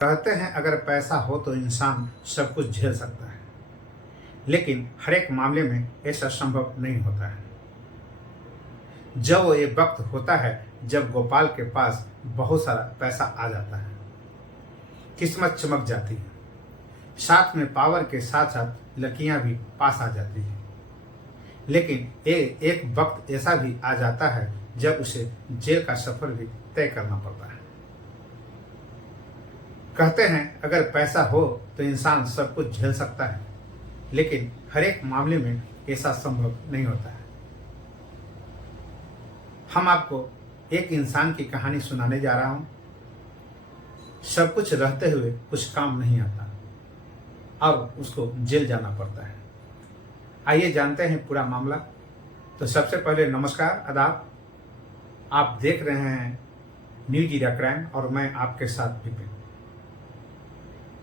कहते हैं अगर पैसा हो तो इंसान सब कुछ झेल सकता है, लेकिन हर एक मामले में ऐसा संभव नहीं होता है। जब वो ये वक्त होता है जब गोपाल के पास बहुत सारा पैसा आ जाता है, किस्मत चमक जाती है, साथ में पावर के साथ साथ लड़कियां भी पास आ जाती है। लेकिन एक वक्त ऐसा भी आ जाता है जब उसे जेल का सफर भी तय करना पड़ता है। कहते हैं अगर पैसा हो तो इंसान सब कुछ झेल सकता है, लेकिन हर एक मामले में ऐसा संभव नहीं होता है। हम आपको एक इंसान की कहानी सुनाने जा रहा हूं। सब कुछ रहते हुए कुछ काम नहीं आता और उसको जेल जाना पड़ता है। आइए जानते हैं पूरा मामला। तो सबसे पहले नमस्कार, आदाब। आप देख रहे हैं न्यूज इंडिया क्राइम और मैं आपके साथ विपिन।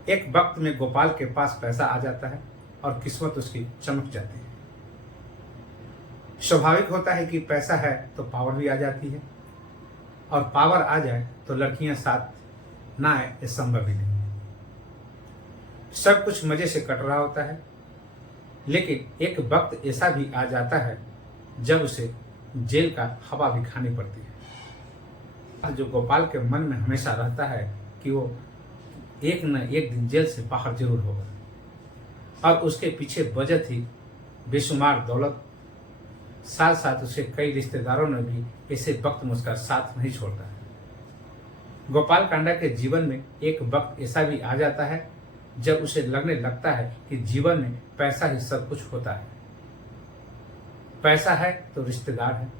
एक वक्त में गोपाल के पास पैसा आ जाता है और किस्मत उसकी चमक जाती है। स्वाभाविक होता है कि पैसा है तो पावर भी आ जाती है, और पावर आ जाए तो लड़कियां साथ ना आए, ये संभव ही नहीं है। सब कुछ मजे से कट रहा होता है, लेकिन एक वक्त ऐसा भी आ जाता है जब उसे जेल का हवा भी खानी पड़ती है। जो गोपाल के मन में हमेशा रहता है कि वो एक न एक दिन जेल से बाहर जरूर होगा, और उसके पीछे वजह थी बेशुमार दौलत। साथ साथ उसे कई रिश्तेदारों ने भी ऐसे वक्त में उसका साथ नहीं छोड़ता है। गोपाल कांडा के जीवन में एक वक्त ऐसा भी आ जाता है जब उसे लगने लगता है कि जीवन में पैसा ही सब कुछ होता है। पैसा है तो रिश्तेदार है,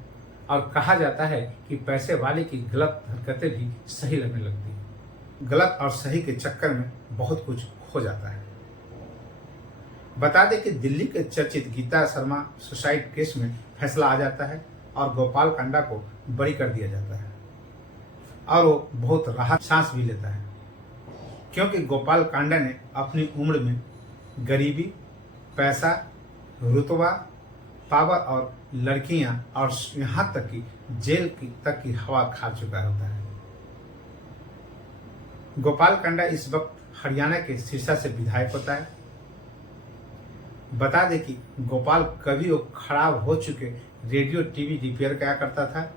और कहा जाता है कि पैसे वाले की गलत हरकतें भी सही लगने लगती है। गलत और सही के चक्कर में बहुत कुछ हो जाता है। बता दें कि दिल्ली के चर्चित गीता शर्मा सुसाइड केस में फैसला आ जाता है और गोपाल कांडा को बरी कर दिया जाता है, और वो बहुत राहत सांस भी लेता है, क्योंकि गोपाल कांडा ने अपनी उम्र में गरीबी, पैसा, रुतबा, पावर और लड़कियां और यहाँ तक कि जेल तक की हवा खा चुका होता है। गोपाल कांडा इस वक्त हरियाणा के सिरसा से विधायक होता है। बता दें कि गोपाल कभी वो खराब हो चुके रेडियो टीवी रिपेयर किया करता था,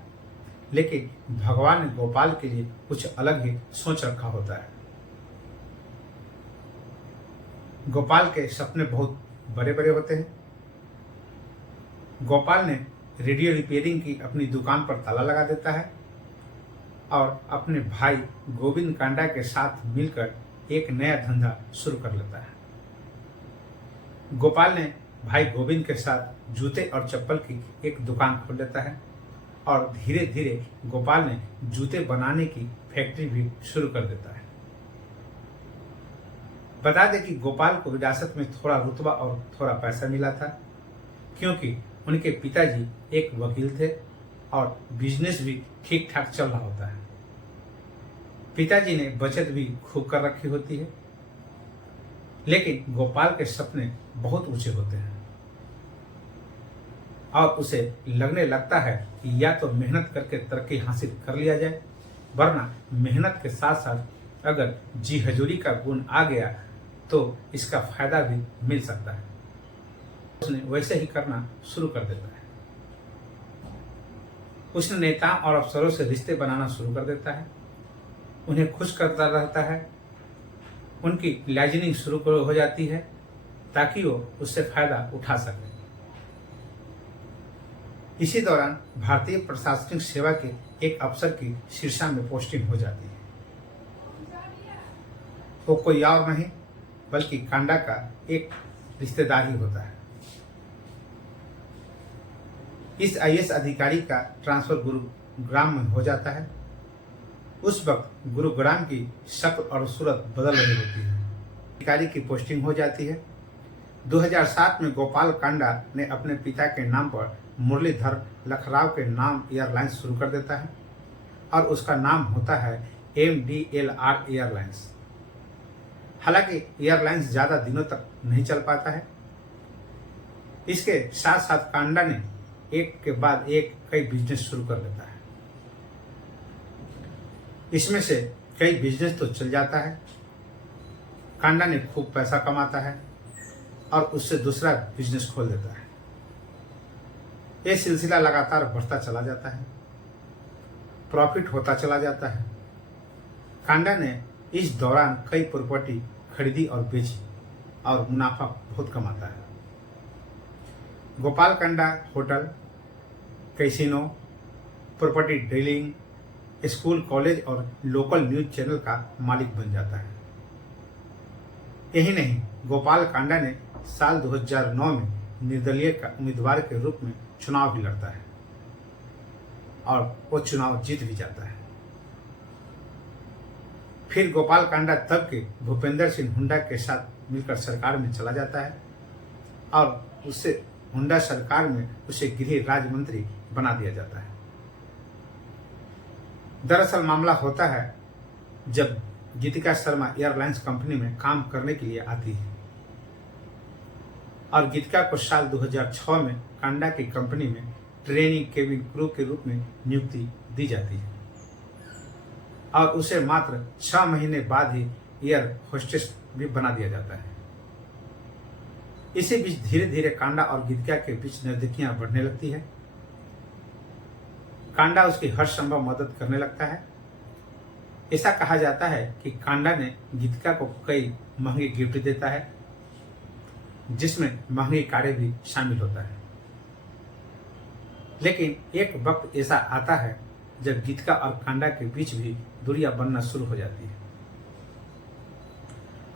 लेकिन भगवान ने गोपाल के लिए कुछ अलग ही सोच रखा होता है। गोपाल के सपने बहुत बड़े बड़े होते हैं। गोपाल ने रेडियो रिपेयरिंग की अपनी दुकान पर ताला लगा देता है और अपने भाई गोविंद कांडा के साथ मिलकर एक नया धंधा शुरू कर लेता है। गोपाल ने भाई गोविंद के साथ जूते और चप्पल की एक दुकान खोल लेता है, और धीरे धीरे गोपाल ने जूते बनाने की फैक्ट्री भी शुरू कर देता है। बता दें कि गोपाल को विरासत में थोड़ा रुतबा और थोड़ा पैसा मिला था, क्योंकि उनके पिताजी एक वकील थे और बिजनेस भी ठीक ठाक चल रहा होता है। पिताजी ने बचत भी खूब कर रखी होती है, लेकिन गोपाल के सपने बहुत ऊंचे होते हैं, और उसे लगने लगता है कि या तो मेहनत करके तरक्की हासिल कर लिया जाए, वरना मेहनत के साथ साथ अगर जी हजूरी का गुण आ गया तो इसका फायदा भी मिल सकता है। उसने वैसे ही करना शुरू कर देता है। उसने नेताओं और अफसरों से रिश्ते बनाना शुरू कर देता है, उन्हें खुश करता रहता है। उनकी लाइजनिंग शुरू हो जाती है ताकि वो उससे फायदा उठा सके। इसी दौरान भारतीय प्रशासनिक सेवा के एक अफसर की सिरसा में पोस्टिंग हो जाती है। वो कोई और नहीं बल्कि कांडा का एक रिश्तेदार ही होता है। इस आईएएस अधिकारी का ट्रांसफर गुरुग्राम में हो जाता है। उस वक्त गुरुग्राम की शक्ल और सूरत बदल रही होती है। अधिकारी की पोस्टिंग हो जाती है। 2007 में गोपाल कांडा ने अपने पिता के नाम पर मुरलीधर लखराव के नाम एयरलाइंस शुरू कर देता है, और उसका नाम होता है MDLR एयरलाइंस। हालांकि एयरलाइंस ज्यादा दिनों तक नहीं चल पाता है। इसके साथ साथ कांडा ने एक के बाद एक कई बिजनेस शुरू कर लेता है। इसमें से कई बिजनेस तो चल जाता है, कांडा ने खूब पैसा कमाता है और उससे दूसरा बिजनेस खोल देता है। यह सिलसिला लगातार बढ़ता चला जाता है, प्रॉफिट होता चला जाता है। कांडा ने इस दौरान कई प्रॉपर्टी खरीदी और बेची और मुनाफा बहुत कमाता है। Gopal Kanda hotel, casino, property dealing, school, college और लोकल न्यूज चैनल का मालिक बन जाता है। यही नहीं, गोपाल कांडा ने साल 2009 में निर्दलीय उम्मीदवार के रूप में चुनाव भी लड़ता है और वो चुनाव जीत भी जाता है। फिर गोपाल कांडा तब के भूपेंद्र सिंह हुड्डा के साथ मिलकर सरकार में चला जाता है और उससे हुड्डा सरकार में उसे गृह राज्य मंत्री बना दिया जाता है। दरअसल मामला होता है जब गीतिका शर्मा एयरलाइंस कंपनी में काम करने के लिए आती है और गीतिका को साल 2006 में कांडा की कंपनी में ट्रेनिंग केबिन क्रू के रूप में नियुक्ति दी जाती है और उसे मात्र 6 महीने बाद ही एयर होस्टेस भी बना दिया जाता है। इसी बीच धीरे धीरे कांडा और गीतिका के बीच नजदीकियां बढ़ने लगती है। कांडा उसकी हर संभव मदद करने लगता है। ऐसा कहा जाता है कि कांडा ने गीतिका को कई महंगे गिफ्ट देता है, जिसमें महंगी कारें भी शामिल होता है। लेकिन एक वक्त ऐसा आता है जब गीतिका और कांडा के बीच भी दूरियां बनना शुरू हो जाती है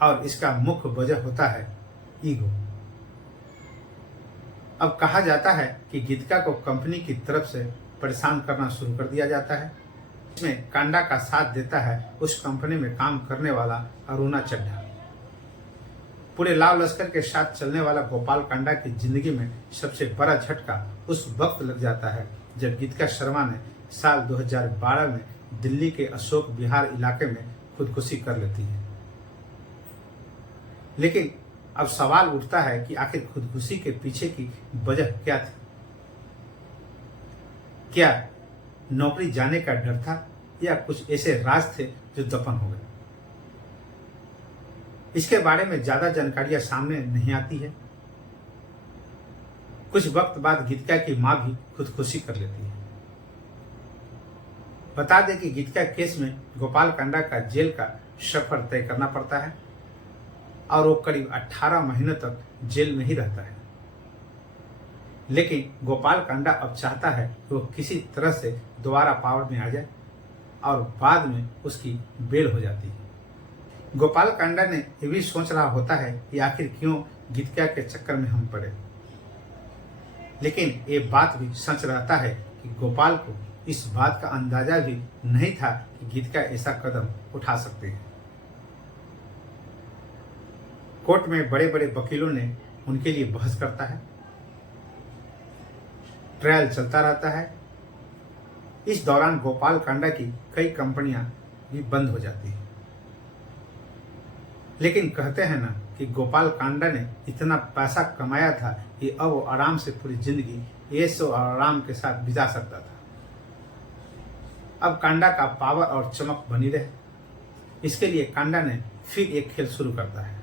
और इसका मुख्य वजह होता है ईगो। अब कहा जाता है कि गीतिका को कंपनी की तरफ से परेशान करना शुरू कर दिया जाता है। इसमें कांडा का साथ देता है उस कंपनी में काम करने वाला अरुणा चड्ढा। पूरे लाव लश्कर के साथ चलने वाला गोपाल कांडा की जिंदगी में सबसे बड़ा झटका उस वक्त लग जाता है जब गीतिका शर्मा ने साल 2012 में दिल्ली के अशोक विहार इलाके में खुदकुशी कर लेती है। लेकिन अब सवाल उठता है कि आखिर खुदकुशी के पीछे की वजह क्या थी? क्या नौकरी जाने का डर था या कुछ ऐसे राज थे जो दफन हो गए? इसके बारे में ज्यादा जानकारियां सामने नहीं आती है। कुछ वक्त बाद गीतिका की मां भी खुदकुशी कर लेती है। बता दें कि गीतिका केस में गोपाल कांडा का जेल का सफर तय करना पड़ता है और वो करीब 18 महीनों तक जेल में ही रहता है। लेकिन गोपाल कांडा अब चाहता है कि वो किसी तरह से दोबारा पावर में आ जाए और बाद में उसकी बेल हो जाती है। गोपाल कांडा ने ये भी सोच रहा होता है कि आखिर क्यों गीतिका के चक्कर में हम पड़े। लेकिन ये बात भी सच रहता है कि गोपाल को इस बात का अंदाजा भी नहीं था कि गीतिका ऐसा कदम उठा सकते हैं। कोर्ट में बड़े बड़े वकीलों ने उनके लिए बहस करता है। ट्रायल चलता रहता है। इस दौरान गोपाल कांडा की कई कंपनियां भी बंद हो जाती हैं। लेकिन कहते हैं ना कि गोपाल कांडा ने इतना पैसा कमाया था कि अब वो आराम से पूरी जिंदगी ऐश और आराम के साथ बिता सकता था। अब कांडा का पावर और चमक बनी रहे, इसके लिए कांडा ने फिर एक खेल शुरू करता है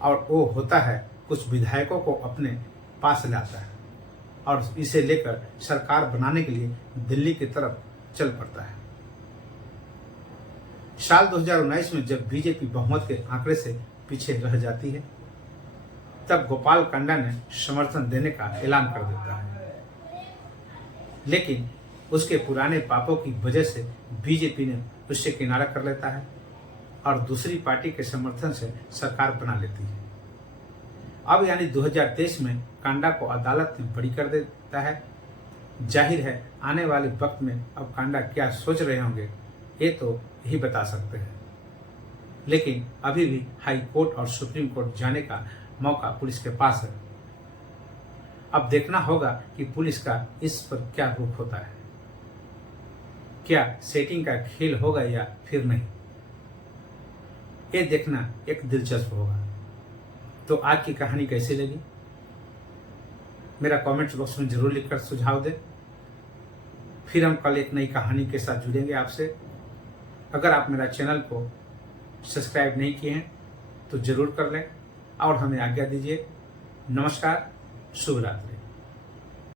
और वो होता है कुछ विधायकों को अपने पास लाता है और इसे लेकर सरकार बनाने के लिए दिल्ली की तरफ चल पड़ता है। साल 2019 में जब बीजेपी बहुमत के आंकड़े से पीछे रह जाती है, तब गोपाल कांडा ने समर्थन देने का ऐलान कर देता है। लेकिन उसके पुराने पापों की वजह से बीजेपी ने उससे किनारा कर लेता है और दूसरी पार्टी के समर्थन से सरकार बना लेती है। अब यानी 2023 में कांडा को अदालत ने बरी कर देता है। जाहिर है आने वाले वक्त में अब कांडा क्या सोच रहे होंगे ये तो यही बता सकते हैं। लेकिन अभी भी हाई कोर्ट और सुप्रीम कोर्ट जाने का मौका पुलिस के पास है। अब देखना होगा कि पुलिस का इस पर क्या रुख होता है। क्या सेटिंग का खेल होगा या फिर नहीं, ये देखना एक दिलचस्प होगा। तो आज की कहानी कैसी लगी मेरा कमेंट बॉक्स में जरूर लिखकर सुझाव दें। फिर हम कल एक नई कहानी के साथ जुड़ेंगे आपसे। अगर आप मेरा चैनल को सब्सक्राइब नहीं किए हैं तो जरूर कर लें और हमें आज्ञा दीजिए। नमस्कार, शुभ रात्रि।